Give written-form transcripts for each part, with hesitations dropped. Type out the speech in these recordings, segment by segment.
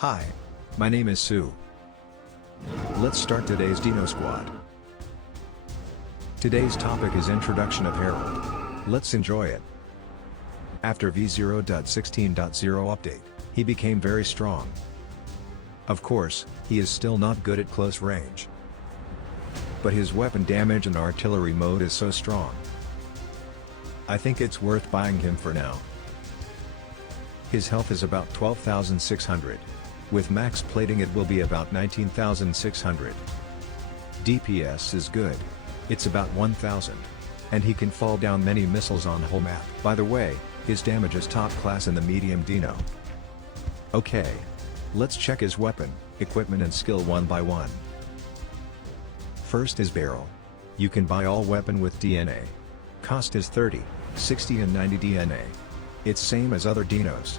Hi. My name is Sue. Let's start today's Dino Squad. Today's topic is Introduction of Herald. Let's enjoy it. After v0.16.0 update, he became very strong. Of course, he is still not good at close range. But his weapon damage and artillery mode is so strong. I think it's worth buying him for now. His health is about 12,600. With max plating it will be about 19,600. DPS is good. It's about 1,000. And he can fall down many missiles on whole map. By the way, his damage is top class in the medium Dino. Okay. Let's check his weapon, equipment and skill one by one. First is barrel. You can buy all weapon with DNA. Cost is 30, 60 and 90 DNA. It's same as other Dinos.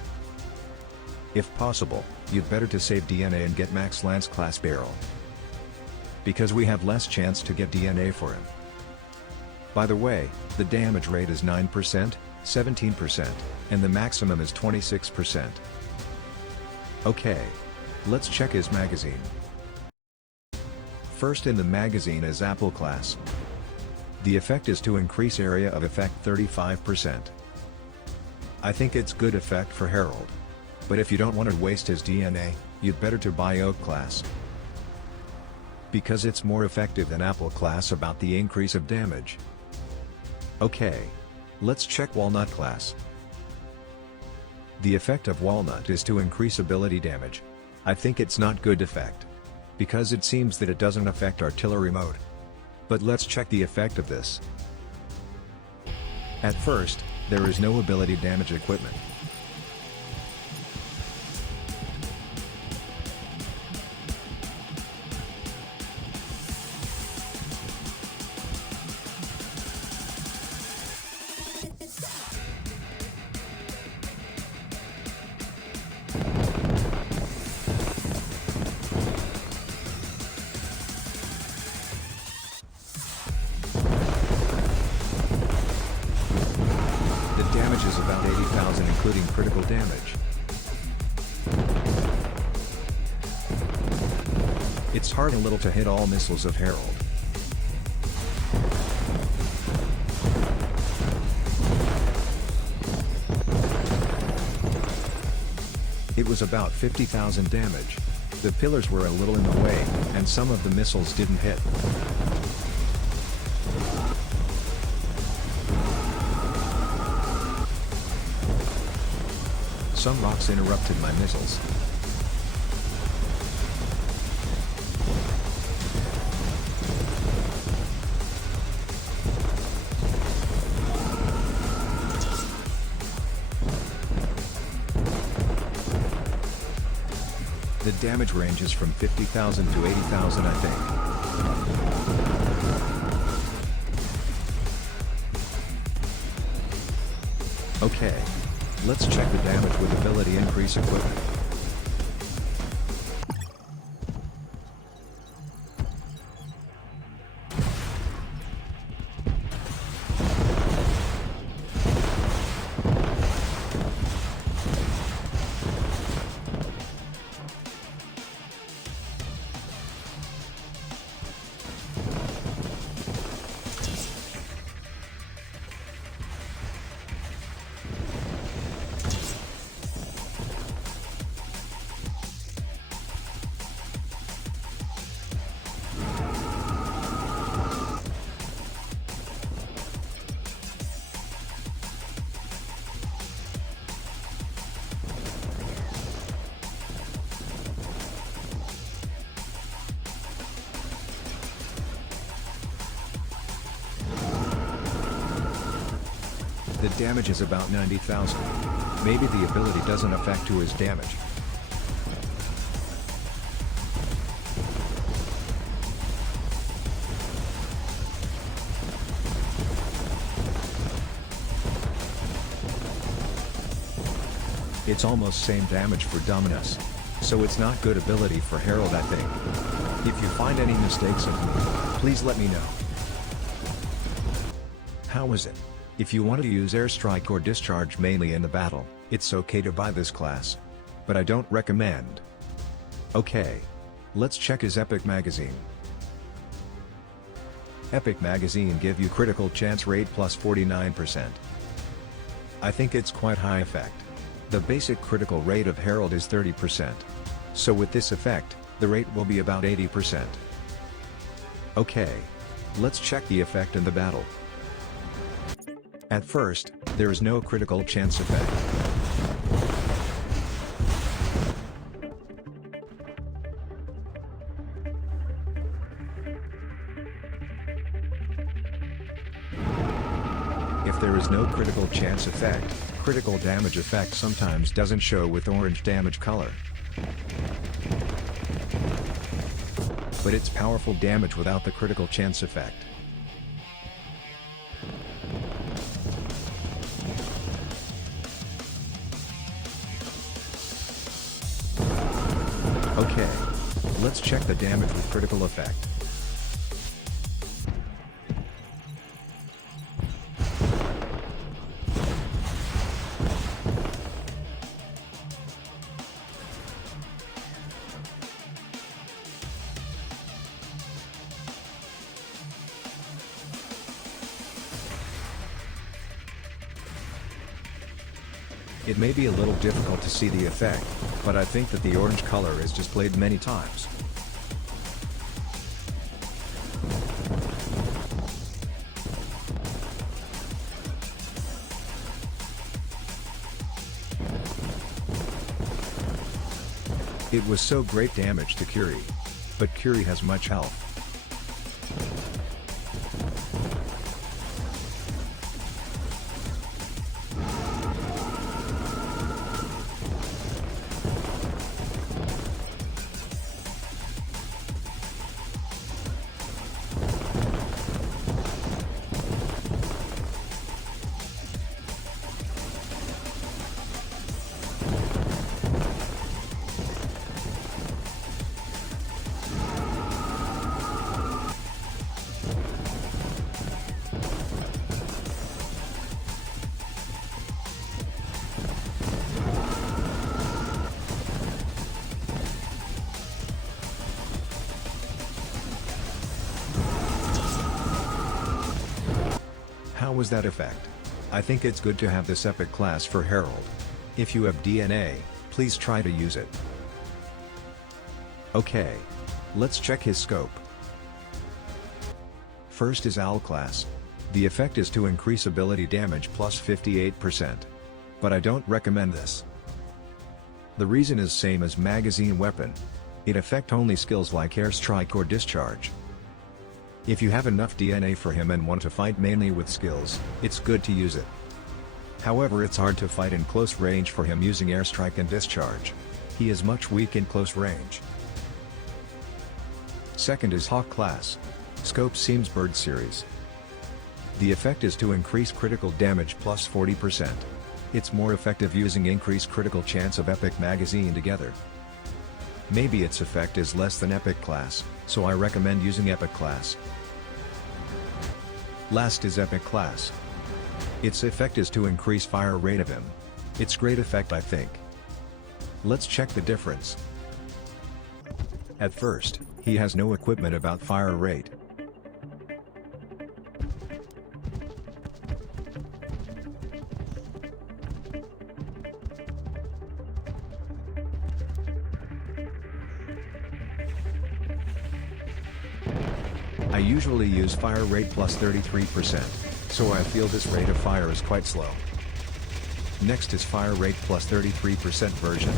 If possible, you'd better to save DNA and get max lance class barrel. Because we have less chance to get DNA for him. By the way, the damage rate is 9%, 17%, and the maximum is 26%. Okay. Let's check his magazine. First in the magazine is Apple class. The effect is to increase area of effect 35%. I think it's good effect for Herald. But if you don't want to waste his DNA, you'd better to buy Oak class. Because it's more effective than Apple class about the increase of damage. Okay. Let's check Walnut class. The effect of Walnut is to increase ability damage. I think it's not good effect. Because it seems that it doesn't affect artillery mode. But let's check the effect of this. At first, there is no ability damage equipment. Damage is about 80,000 including critical damage. It's hard a little to hit all missiles of Herald. It was about 50,000 damage. The pillars were a little in the way, and some of the missiles didn't hit. Some rocks interrupted my missiles. The damage range is from 50,000 to 80,000 I think. Okay. Let's check the damage with ability increase equipment. The damage is about 90,000. Maybe the ability doesn't affect to his damage. It's almost same damage for Dominus. So it's not good ability for Herald I think. If you find any mistakes of me, please let me know. How is it? If you want to use airstrike or discharge mainly in the battle, it's okay to buy this class. But I don't recommend. Okay. Let's check his Epic Magazine. Epic Magazine give you critical chance rate plus 49%. I think it's quite high effect. The basic critical rate of Herald is 30%. So with this effect, the rate will be about 80%. Okay. Let's check the effect in the battle. At first, there is no critical chance effect. If there is no critical chance effect, critical damage effect sometimes doesn't show with orange damage color. But it's powerful damage without the critical chance effect. Okay. Let's check the damage with critical effect. It may be a little difficult to see the effect, but I think that the orange color is displayed many times. It was so great damage to Curie. But Curie has much health. How was that effect? I think it's good to have this epic class for Herald. If you have DNA, please try to use it. Okay. Let's check his scope. First is Owl class. The effect is to increase ability damage plus 58%. But I don't recommend this. The reason is same as magazine weapon. It affect only skills like airstrike or discharge. If you have enough DNA for him and want to fight mainly with skills, it's good to use it. However, it's hard to fight in close range for him using airstrike and discharge. He is much weak in close range. Second is Hawk class. Scope seems bird series. The effect is to increase critical damage plus 40%. It's more effective using increased critical chance of Epic Magazine together. Maybe its effect is less than Epic class, so I recommend using Epic class. Last is Epic class. Its effect is to increase fire rate of him. It's great effect, I think. Let's check the difference. At first, he has no equipment about fire rate. I usually use fire rate plus 33%, so I feel this rate of fire is quite slow. Next is fire rate plus 33% version.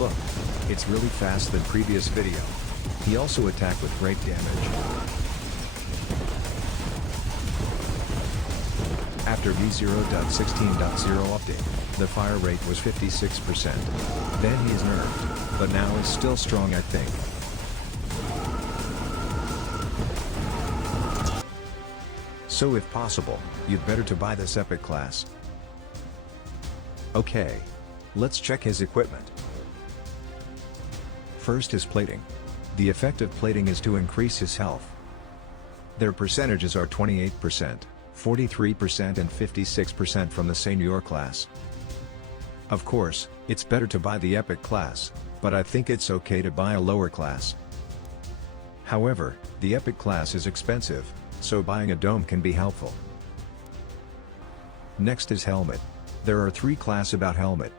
Look, it's really fast than previous video. He also attacked with great damage. After v0.16.0 update, the fire rate was 56%. Then he is nerfed, but now is still strong, I think. So if possible, you'd better to buy this epic class. Okay. Let's check his equipment. First is plating. The effect of plating is to increase his health. Their percentages are 28%, 43% and 56% from the senior class. Of course, it's better to buy the epic class, but I think it's okay to buy a lower class. However, the epic class is expensive, so buying a dome can be helpful. Next is helmet. There are 3 classes about helmet.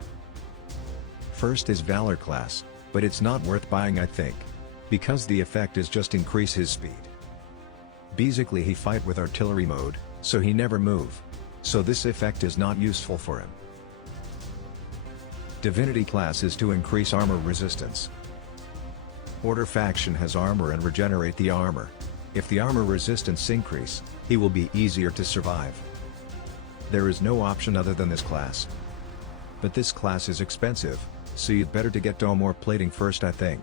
First is Valor class, but it's not worth buying I think, because the effect is just increase his speed. Basically he fight with artillery mode, so he never move, so this effect is not useful for him. Divinity class is to increase armor resistance. Order faction has armor and regenerate the armor. If the armor resistance increase, he will be easier to survive. There is no option other than this class. But this class is expensive, so you'd better to get dome or plating first I think.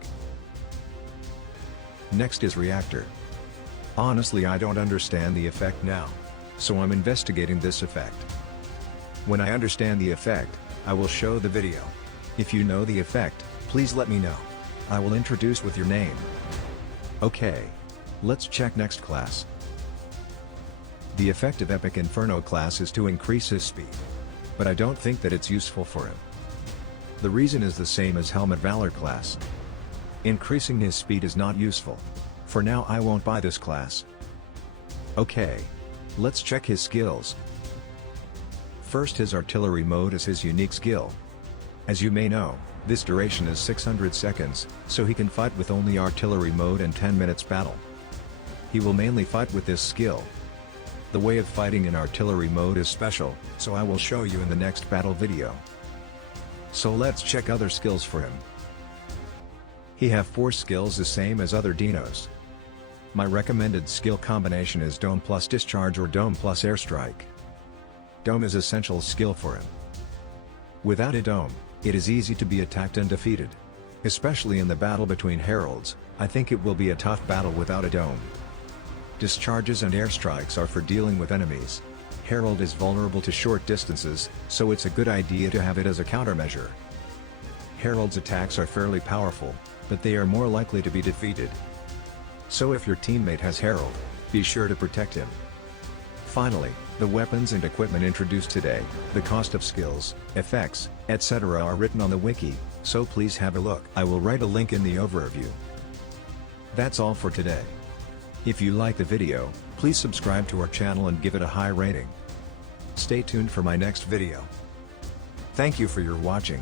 Next is reactor. Honestly I don't understand the effect now, so I'm investigating this effect. When I understand the effect, I will show the video. If you know the effect, please let me know. I will introduce with your name. Okay. Let's check next class. The effect of Epic Inferno class is to increase his speed. But I don't think that it's useful for him. The reason is the same as Helmet Valor class. Increasing his speed is not useful. For now I won't buy this class. Okay. Let's check his skills. First his artillery mode is his unique skill. As you may know, this duration is 600 seconds, so he can fight with only artillery mode and 10 minutes battle. He will mainly fight with this skill. The way of fighting in artillery mode is special, so I will show you in the next battle video. So let's check other skills for him. He have 4 skills the same as other dinos. My recommended skill combination is Dome plus Discharge or Dome plus Airstrike. Dome is essential skill for him. Without a dome, it is easy to be attacked and defeated. Especially in the battle between Heralds, I think it will be a tough battle without a dome. Discharges and airstrikes are for dealing with enemies. Herald is vulnerable to short distances, so it's a good idea to have it as a countermeasure. Herald's attacks are fairly powerful, but they are more likely to be defeated. So if your teammate has Herald, be sure to protect him. Finally, the weapons and equipment introduced today, the cost of skills, effects, etc. are written on the wiki, so please have a look. I will write a link in the overview. That's all for today. If you like the video, please subscribe to our channel and give it a high rating. Stay tuned for my next video. Thank you for your watching.